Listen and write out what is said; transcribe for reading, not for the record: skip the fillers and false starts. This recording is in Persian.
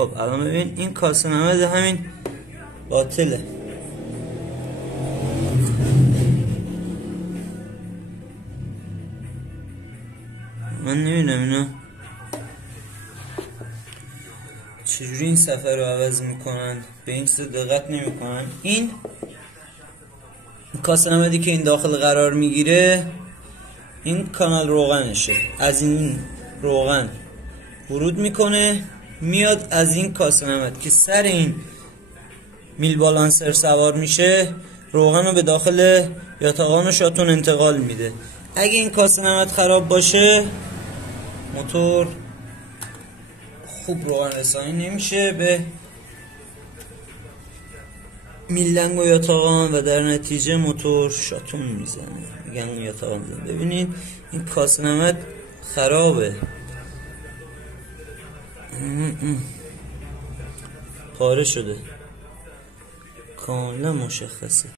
خب الان ببین این کاسه نمد همین باطله. من نمیدونم اینا چجوری این صفحه رو عوض میکنن، به این چیز دقت نمیکنن. این کاسه نمدی که این داخل قرار میگیره این کانال روغنشه، از این روغن ورود میکنه میاد از این کاسه نمد که سر این میل بالانسر سوار میشه، روغن رو به داخل یاتاقان و شاتون انتقال میده. اگه این کاسه نمد خراب باشه موتور خوب روغن رسانی نمیشه به میلنگ و یاتاقان و در نتیجه موتور شاتون میزنه، میگن یاتاقان میزنه. ببینید این کاسه نمد خرابه، پاره شده، کاملا مشخصه.